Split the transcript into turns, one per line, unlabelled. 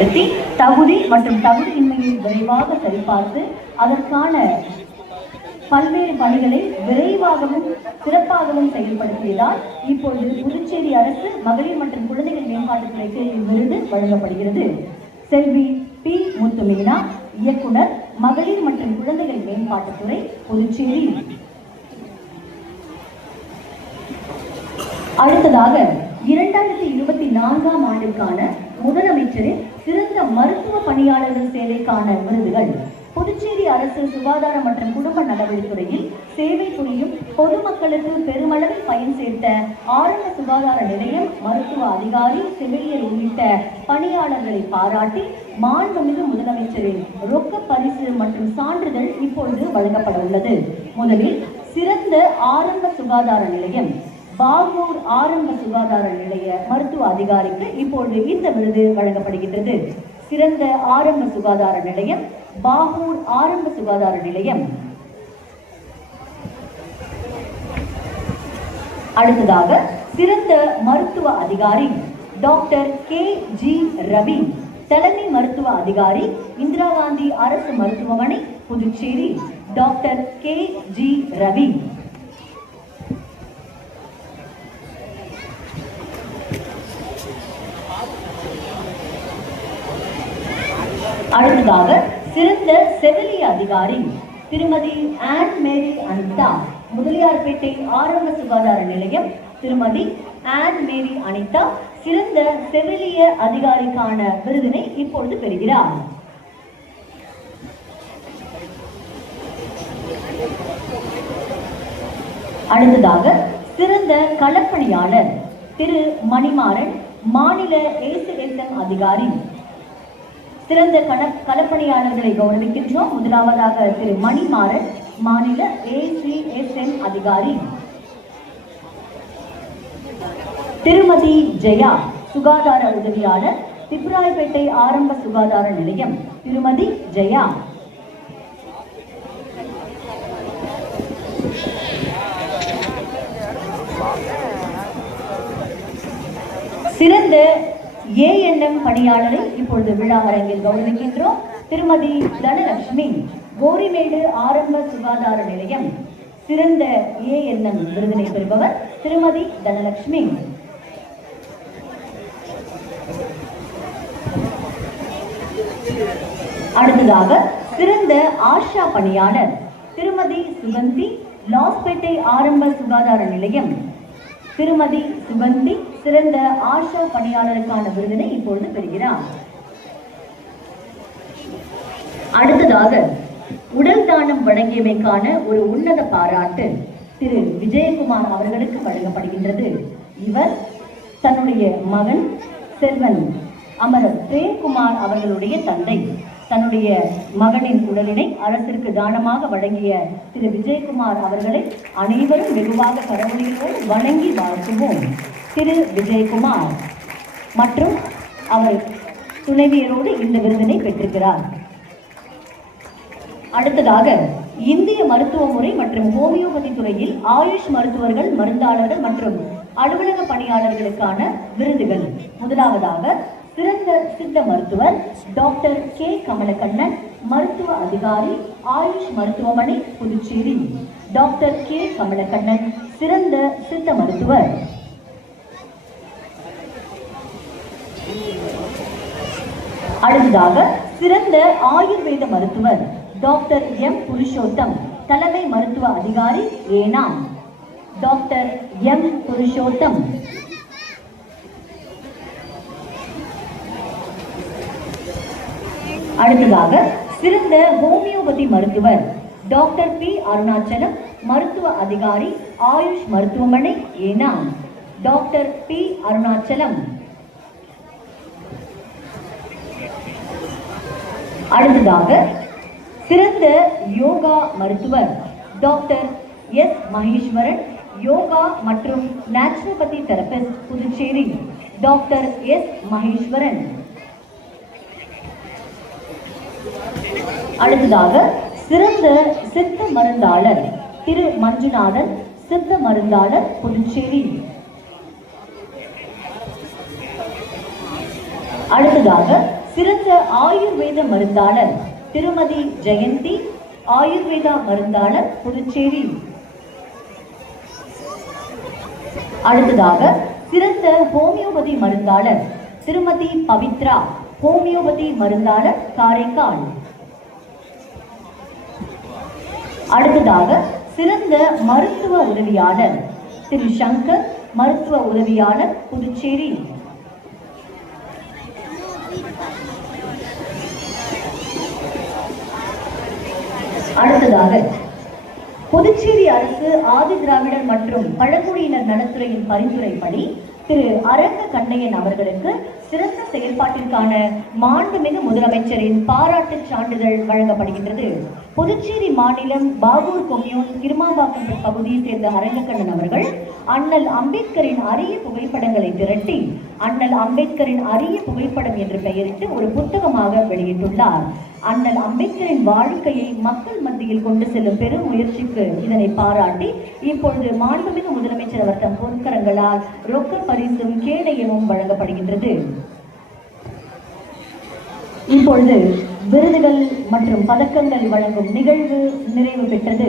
பயன்படுத்தி தகுதி மற்றும் தகுதியின்மையை விரைவாக சரிபார்த்து அதற்கான பல்வேறு பணிகளை விரைவாகவும் சிறப்பாகவும் செயல்படுத்தியதால் இப்பொழுது புதுச்சேரி அரசு மகளிர் மற்றும் குழந்தைகள் மேம்பாட்டுத்துறைக்கு இவ்விருது வழங்கப்படுகிறது. செல்வி பி. முத்துமீனா இயக்குனர் மகளிர் மற்றும் குழந்தைகள் மேம்பாட்டுத்துறை புதுச்சேரி. அடுத்ததாக இரண்டாயிரத்தி இருபத்தி நான்காம் ஆண்டுக்கான முதலமைச்சரின் சிறந்த மருத்துவ பணியாளர்கள் சேவைக்கான விருதுகள். புதுச்சேரி அரசு சுகாதார மற்றும் குடும்ப நலவழித்துறையில் சேவை புரியும் பொதுமக்களுக்கு பெருமளவில் பயன் சேர்த்த ஆரம்ப சுகாதார நிலையம் மருத்துவ அதிகாரி செவிலியர் உள்ளிட்ட பணியாளர்களை பாராட்டி மாண்புமிகு முதலமைச்சரின் ரொக்க பரிசு மற்றும் சான்றிதழ் இப்பொழுது வழங்கப்பட உள்ளது. முதலில் சிறந்த ஆரம்ப சுகாதார நிலையம் பாகூர் ஆரம்ப சுகாதார நிலைய மருத்துவ அதிகாரிக்கு இப்பொழுது இந்த விருது வழங்கப்படுகின்றது. சிறந்த ஆரம்ப சுகாதார நிலையம் பாகூர் ஆரம்ப சுகாதார நிலையம். அடுத்ததாக சிறந்த மருத்துவ அதிகாரி டாக்டர் கே. ஜி. ரவி தலைமை மருத்துவ அதிகாரி இந்திரா காந்தி அரசு மருத்துவமனை Puducherry. Doctor K. G. Ravi. அடுத்ததாக சிறந்த செவிலி அதிகாரி திருமதி ஆன் மேரி அனிதா முதலியார்பேட்டை ஆரம்ப சுகாதார நிலையம். திருமதி ஆன் மேரி அனிதா சிறந்த செவிலிய அதிகாரிக்கான விருதினை இப்பொழுது பெறுகிறார். அடுத்ததாக சிறந்த களப்பணியாளர் திரு மணிமாறன் மாநில ஏசுஎஸ்எம் அதிகாரி சிறந்த கள களப்பணியாளர்களை கௌரவிக்கின்றோம். முதலாவதாக திரு மணிமாறன் மாநில ஏசிஎஸ்எம் அதிகாரி. திருமதி ஜெயா சுகாதார உதவியாளர். திப்ராய்பேட்டை ஆரம்ப சுகாதார நிலையம். திருமதி ஜெயா. சிறந்த ஏஎன்எம் பணியாளரை இப்பொழுது விழா அரங்கில் கௌரவிக்கின்றோம். திருமதி தனலட்சுமி கோரிமேடு ஆரம்ப சுகாதார நிலையம் சிறந்த ஏஎன்எம் விருதினை பெறுபவர் திருமதி தனலட்சுமி. அடுத்ததாக சிறந்த ஆஷா பணியாளர் திருமதி சுகந்தி லாஸ்பேட்டை ஆரம்ப சுகாதார நிலையம். திருமதி சுகந்தி சிறந்த ஆஷா பணியாளருக்கான விருதினை இப்பொழுது பெறுகிறார். அடுத்ததாக உடல் தானம் வழங்கியமைக்கான ஒரு உன்னத பாராட்டு திரு. விஜயகுமார் அவர்களுக்கு வழங்கப்படுகின்றது. இவர் தன்னுடைய மகன் செல்வன் அமரர் பிரேம்குமார் அவர்களுடைய தந்தை. தன்னுடைய மகனின் உடலினை அரசிற்கு தானமாக வழங்கிய திரு. விஜயகுமார் அவர்களை அனைவரும் வெகுவாக கடவுளினோடு வணங்கி வாழ்த்துவோம். திரு விஜயகுமார் மற்றும் அவர் துணைவியரோடு இந்த விருதினை பெற்றிருக்கிறார். அடுத்ததாக இந்திய மருத்துவ முறை மற்றும் ஹோமியோபதி துறையில் ஆயுஷ் மருத்துவர்கள் மருந்தாளர்கள் மற்றும் அலுவலக பணியாளர்களுக்கான விருதுகள். முதலாவதாக சிறந்த சித்த மருத்துவர் டாக்டர் கே. கமலக்கண்ணன் மருத்துவ அதிகாரி ஆயுஷ் மருத்துவமனை புதுச்சேரி. Doctor K. கமலக்கண்ணன் சிறந்த சித்த மருத்துவர். அடுத்ததாக சிறந்த ஆயுர்வேத மருத்துவர் டாக்டர் எம் புருஷோத்தம் தலைமை மருத்துவ அதிகாரி ஏனாம். Doctor M Purushottam. அடுத்ததாக சிறந்த ஹோமியோபதி மருத்துவர் டாக்டர் பி அருணாச்சலம் மருத்துவ அதிகாரி ஆயுஷ் மருத்துவமனை ஏனாம். Doctor B Arunachalam. அடுத்ததாக சிறந்த யோகா மருத்துவர் டாக்டர் எஸ் மகேஸ்வரன் யோகா மற்றும் naturopathy therapist Puducherry doctor S Maheswaran. அடுத்ததாக சிறந்த சித்த மருந்தாளர் திரு மஞ்சுநாதன் சித்த மருந்தாளர் புதுச்சேரி. அடுத்ததாக சிறந்த ஆயுர்வேத மருந்தாளர் திருமதி ஜெயந்தி ஆயுர்வேதா மருந்தாளர் புதுச்சேரி. அடுத்ததாக சிறந்த ஹோமியோபதி மருந்தாளர் திருமதி பவித்ரா ஹோமியோபதி மருந்தாளர் காரைக்கால். அடுத்ததாக சிறந்த மருத்துவ உதவியாளர் திரு சங்கர் மருத்துவ உதவியாளர் புதுச்சேரி. அடுத்ததாக புதுச்சேரி அரசு ஆதி திராவிடர் மற்றும் பழங்குடியினர் நலத்துறையின் பரிந்துரைப்படி திரு அரங்க கண்ணையன் அவர்களுக்கு சிறந்த செயல்பாட்டிற்கான மாண்புமிகு முதலமைச்சரின் பாராட்டு சான்றிதழ் வழங்கப்படுகின்றது. புதுச்சேரி மாநிலம் பாகூர் கொம்யூன் கிருமாபாக்கம் பகுதியைச் சேர்ந்த அரங்கக்கண்ணன் அவர்கள் அண்ணல் அம்பேத்கரின் அரிய புகைப்படங்களை திரட்டி அண்ணல் அம்பேத்கரின் அரிய புகைப்படம் என்று பெயரிட்டு ஒரு புத்தகமாக வெளியிட்டுள்ளார். அண்ணல் அம்பேத்கரின் வாழ்க்கையை மக்கள் மத்தியில் கொண்டு செல்லும் பெரும் முயற்சிக்கு இதனை பாராட்டி இப்பொழுது மாண்புமிகு முதலமைச்சர் அவர் தம் பொற்கரங்களால் ரொக்க பரிசும் கேடயமும் வழங்கப்படுகின்றது. இப்பொழுது விருதுகள் மற்றும் பதக்கங்கள் வழங்கும் நிகழ்வு நிறைவு பெற்றது.